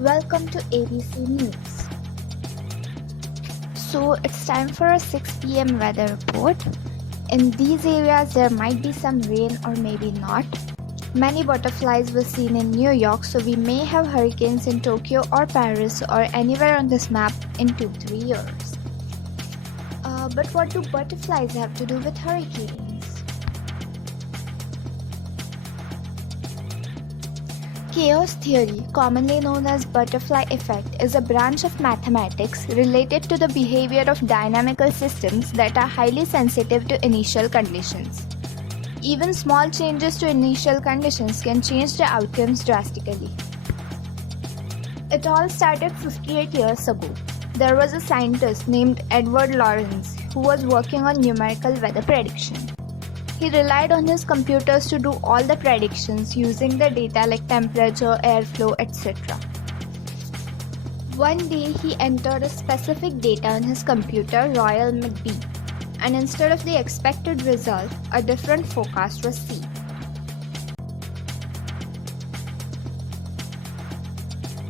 Welcome to ABC News. So it's time for a 6 p.m. weather report. In these areas there might be some rain or maybe not. Many butterflies were seen in New York, so we may have hurricanes in Tokyo or Paris or anywhere on this map in 2-3 years. But what do butterflies have to do with hurricanes? Chaos theory, commonly known as butterfly effect, is a branch of mathematics related to the behavior of dynamical systems that are highly sensitive to initial conditions. Even small changes to initial conditions can change the outcomes drastically. It all started 58 years ago. There was a scientist named Edward Lorenz who was working on numerical weather prediction. He relied on his computers to do all the predictions using the data like temperature, airflow, etc. One day he entered a specific data on his computer, Royal McBee, and instead of the expected result, a different forecast was seen.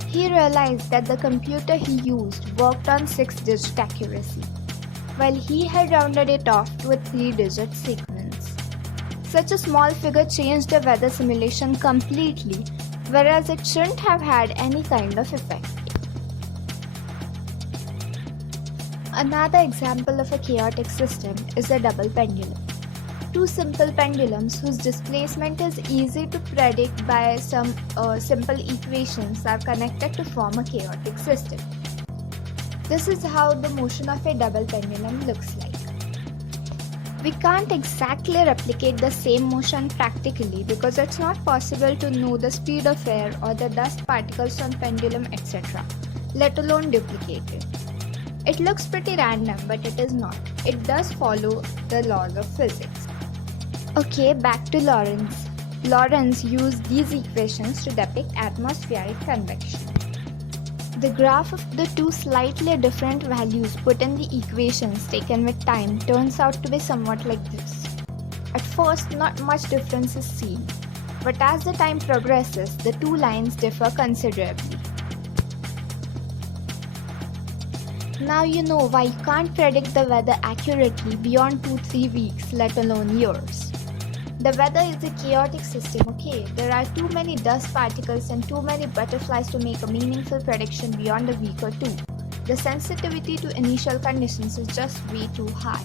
He realized that the computer he used worked on 6-digit accuracy, while he had rounded it off to a 3-digit sequence. Such a small figure changed the weather simulation completely, whereas it shouldn't have had any kind of effect. Another example of a chaotic system is a double pendulum. Two simple pendulums whose displacement is easy to predict by some simple equations are connected to form a chaotic system. This is how the motion of a double pendulum looks like. We can't exactly replicate the same motion practically because it's not possible to know the speed of air or the dust particles on pendulum, etc., let alone duplicate it. It looks pretty random, but it is not. It does follow the laws of physics. Okay, back to Lorenz. Lorenz used these equations to depict atmospheric convection. The graph of the two slightly different values put in the equations taken with time turns out to be somewhat like this. At first, not much difference is seen, but as the time progresses, the two lines differ considerably. Now you know why you can't predict the weather accurately beyond 2-3 weeks, let alone years. The weather is a chaotic system, okay? There are too many dust particles and too many butterflies to make a meaningful prediction beyond a week or two. The sensitivity to initial conditions is just way too high.